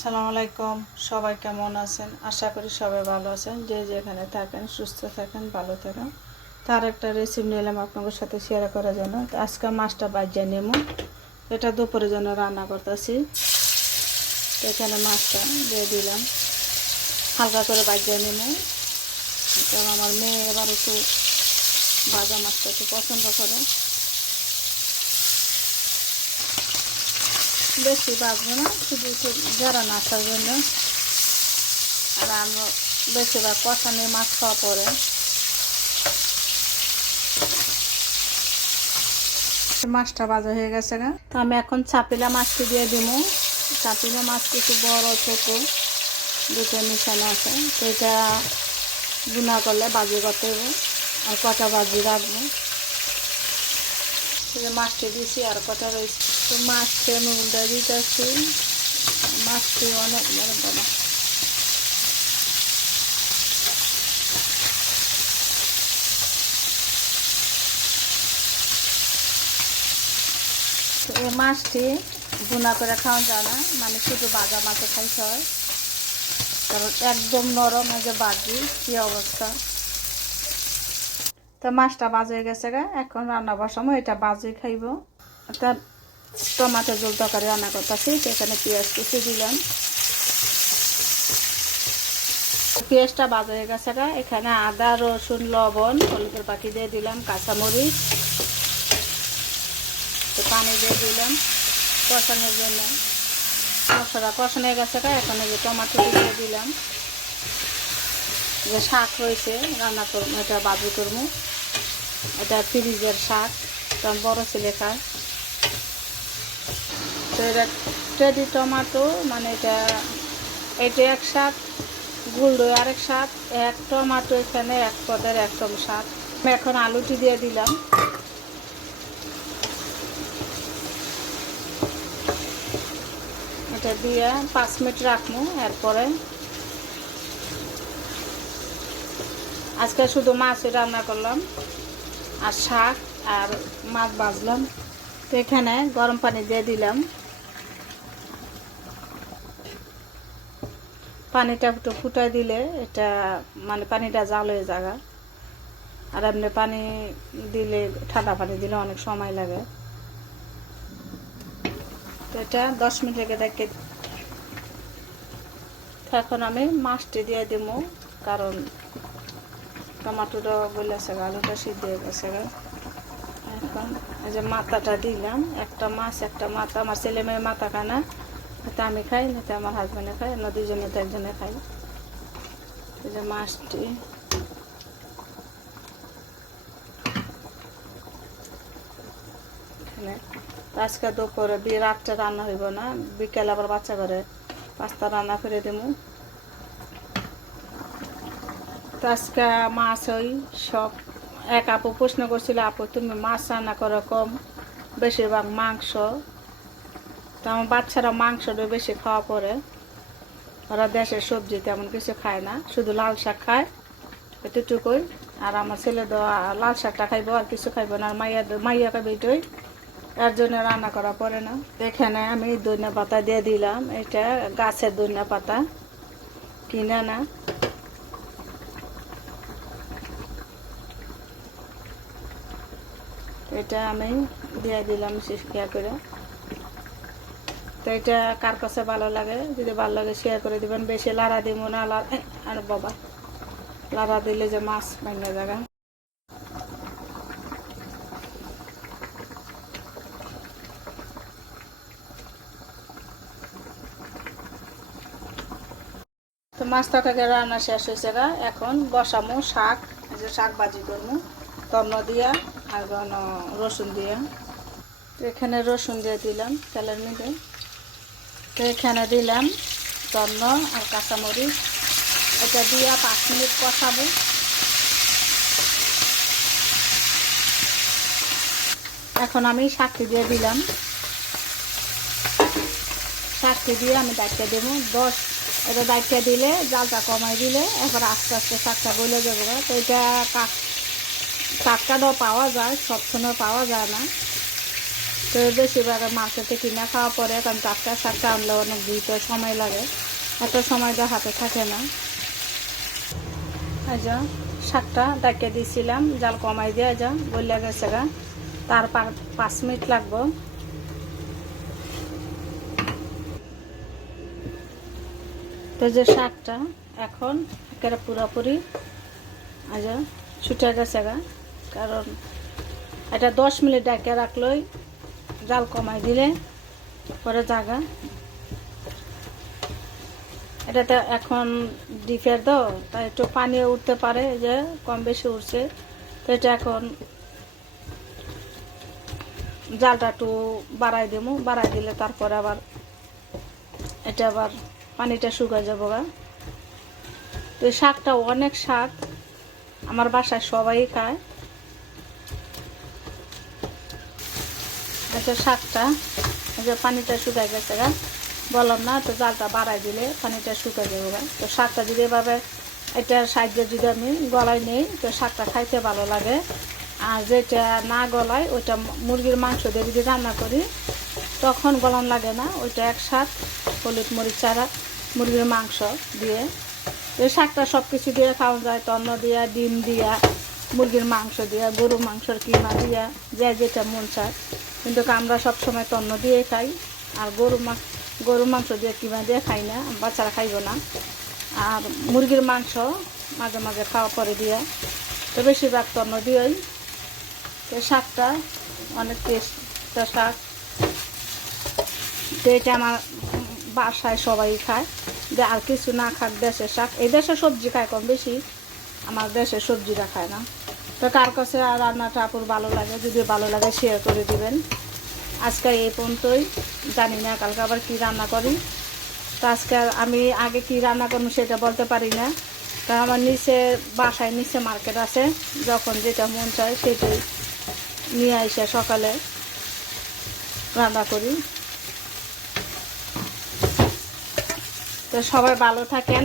সালাম আলাইকুম। সবাই কেমন আছেন? আশা করি সবাই ভালো আছেন। যে যেখানে থাকেন, সুস্থ থাকেন, ভালো থাকেন। তার একটা রেসিপি নিলাম আপনাদের সাথে শেয়ার করার জন্য। আজকে মাছটা বাজিয়ে নেব এটা দুপুরের জন্য রান্না করতেছি। এখানে মাছটা দিয়ে দিলাম। হালকা করে বাজিয়ে নেব কারণ আমার মেয়ে এবার একটু ভাজা মাছটা একটু পছন্দ করে। বেশি বাঁচবো না, শুধু যারা নাচার জন্য। আর আমরা বেশিরভাগ কষানি মাছ খাওয়া পরে। মাছটা ভাজা হয়ে গেছে গা। তো আমি এখন চাপিলা মাছটি দিয়ে দিব। চাপিলা মাছ কিছু বড়, ছোট, দুটো মিশানো আছে। তো এটা গুনা করলে বাজি করতে হবে। আর কটা বাজি রাখব। মাছটি দিছি আর কটা রয়েছে। তো মাছটি আমি উল্টা দিতেছি মাছটি অনেক বড় বড় তো এই মাছটি গুনা করে খাওয়া যায় না মানে শুধু বাজা মাছে খাইতে হয়। কারণ একদম নরম যে বাজি, কি অবস্থা। তো মাছটা বাজ হয়ে গেছে এখন রান্না বসামো এটা বাজে খাইব। তার টমাটো জল তরকারি রান্না করতেছি সেখানে পেঁয়াজ কুচি দিলাম। পেঁয়াজটা বাজ হয়ে গেছে এখানে আদা, রসুন, লবণ, হলুদের পাখি দিয়ে দিলাম, কাঁচামরিচ পানি দিয়ে দিলাম কষানোর জন্য। মশলা কষানো হয়ে গেছে এখন যে টমাটো দিয়ে দিলাম। যে শাক রয়েছে, রান্না করব, এটা বাজি করব। এটা ফ্রিজের শাক তো বড় ছেলে খায়। টেডি টমাটো মানে এটা এটা এক শাক গুলডো আরেক শাক এক টমাটো এখানে এক পদের একদম আমি এখন আলুটি দিয়ে দিলাম। এটা দিয়ে পাঁচ মিনিট রাখব, এরপরে। আজকে শুধু মাছই রান্না করলাম, আর শাক আর মাছ ভাজলাম। তো এখানে গরম পানি দিয়ে দিলাম। পানিটা একটু ফুটাই দিলে এটা মানে পানিটা জাল হয়ে যাগা। আর এমনি পানি দিলে, ঠান্ডা পানি দিলে অনেক সময় লাগে। তো এটা দশ মিনিট রেখে দেখে এখন আমি মাছটি দিয়ে দেবো কারণ টমাটোটা বলেছে আলুটা সিদ্ধ হয়ে গেছে এখন এই যে মাথাটা দিলাম, একটা মাছ, একটা মাথা। আমার ছেলে মেয়ে মাথা খায় না তো আমি খাই না আমার হাজব্যান্ডে খাই না দুজনে তো একজনে খাই। যে মাছটি। আজকে দুপুরে বিয়ে রাতটা রান্না হইব না, বিকেল আবার বাচ্চা করে পাঁচটা রান্না করে দেবো। আজকে মাছ ওই সব এক আপু প্রশ্ন করছিল, আপু, তুমি মাছ রান্না করো কম, বেশিরভাগ মাংস। তো আমার বাচ্চারা মাংসটা বেশি খাওয়া পরে। ওরা দেশের সবজি তেমন কিছু খায় না, শুধু লাল শাক খায়, এতটুকুই। আর আমার ছেলে তো লাল শাকটা খাইবো, আর কিছু খাইবো না, আর মাইয়া মাইয়া খাইবে এটাই। এর জন্য রান্না করা পড়ে না। এখানে আমি ধনিয়া পাতা দিয়ে দিলাম, এটা গাছের ধনিয়া পাতা, কিনে না। এটা আমি দিয়ে দিলাম শেয়ার করে। তো এটা কার কাছে ভালো লাগে? যদি ভালো লাগে শেয়ার করে দিবেন। বেশি লাড়া দিব না আর বাবা। লাড়া দিলে যে মাছ ভেঙে জায়গা। তো মাছ তরকারি রান্না শেষ হয়েছে গা। এখন বসামো শাক যে শাক ভাজি করব তন্ন দিয়া আর রসুন দিয়া। এখানে রসুন দিয়ে দিলাম, তেলের মধ্যে। এখানে দিলাম তন্ন আর কাঁচামরিচ। এটা দিয়া পাঁচ মিনিট কষাবো। এখন আমি শাকটি দিয়ে দিলাম। শাকটি দিয়ে আমি দায়িত্ব দেবো। দশ, এটা দায়িত্ব দিলে জালটা কমাই দিলে এবার আস্তে আস্তে শাকটা গলে যাবে তো এটা কাক টাটকাটাও পাওয়া যায়, সবসময় পাওয়া যায় না। তো বেশিরভাগ মার্কেটে কিনে খাওয়া পরে এখন টাটকা শাকটা আনলে অনেক দিতে সময় লাগে। এত সময় তো হাতে থাকে না। যে, শাকটা ডাকে দিয়েছিলাম জাল কমাই দিয়ে যা বললে গেছে গা। তার পাঁচ মিনিট লাগবো। তো যে শাকটা এখন একেবারে পুরোপুরি আজ ছুটে গেছে গা। কারণ এটা দশ মিনিট ডাকে রাখলেই জাল কমাই দিলে পরে জাগা। এটাতে এখন ডিপের তো তাই একটু পানি উঠতে পারে যে কম বেশি উঠছে। তো এটা এখন জালটা একটু বাড়াই দেবো বাড়াই দিলে তারপরে আবার এটা আবার পানিটা শুকায় যাব গা। তো শাকটা অনেক শাক, আমার বাসায় সবাই খায়। আচ্ছা শাকটা। যে পানিটা শুকায় গেছে গা। বললাম না, তো জালটা বাড়াই দিলে পানিটা শুকায় যাবে গা। তো শাকটা যদি এভাবে এটার সাহায্যে যদি আমি গলায় নেই, তো শাকটা খাইতে ভালো লাগে। আর যেটা না গলায়, ওইটা মুরগির মাংস দিয়ে যদি রান্না করি, তখন গলান লাগে না। ওইটা একসাথ হলুদ মরিচ চারা মুরগির মাংস দিয়ে। এই শাকটা সব কিছু দিয়ে খাওয়া যায়, তন্ন দিয়া, ডিম দিয়া, মুরগির মাংস দিয়া গরু মাংসর কিমা দিয়া, যে যেটা মন চায়। কিন্তু আমরা সব সময় তন্ন দিয়ে খাই। আর গরু মা গরু মাংস দিয়ে কিমা দিয়ে খাই না, বাচ্চারা খাইব না। আর মুরগির মাংস মাঝে মাঝে খাওয়া পরে দিয়ে, তো বেশিরভাগ তন্ন দিয়েই। তো শাকটা অনেক টেস্ট শাক। তো এটা আমার বাসায় সবাই খায়। যে আর কিছু না খাক দেশের শাক। এই দেশে সবজি খায় কম বেশি, আমার দেশের সবজিটা খায় না। তো কার কাছে আর রান্নাটা আপুর ভালো লাগে, যদি ভালো লাগে শেয়ার করে দিবেন। আজকে এই পর্যন্তই। জানি না কালকে আবার কী রান্না করি। তো আজকে আমি আগে কি রান্না করব সেটা বলতে পারি না। তা আমার নিচে, বাসায় নিচে মার্কেট আছে। যখন যেটা মন চায় সেটাই নিয়ে এসে সকালে রান্না করি। তো সবাই ভালো থাকেন।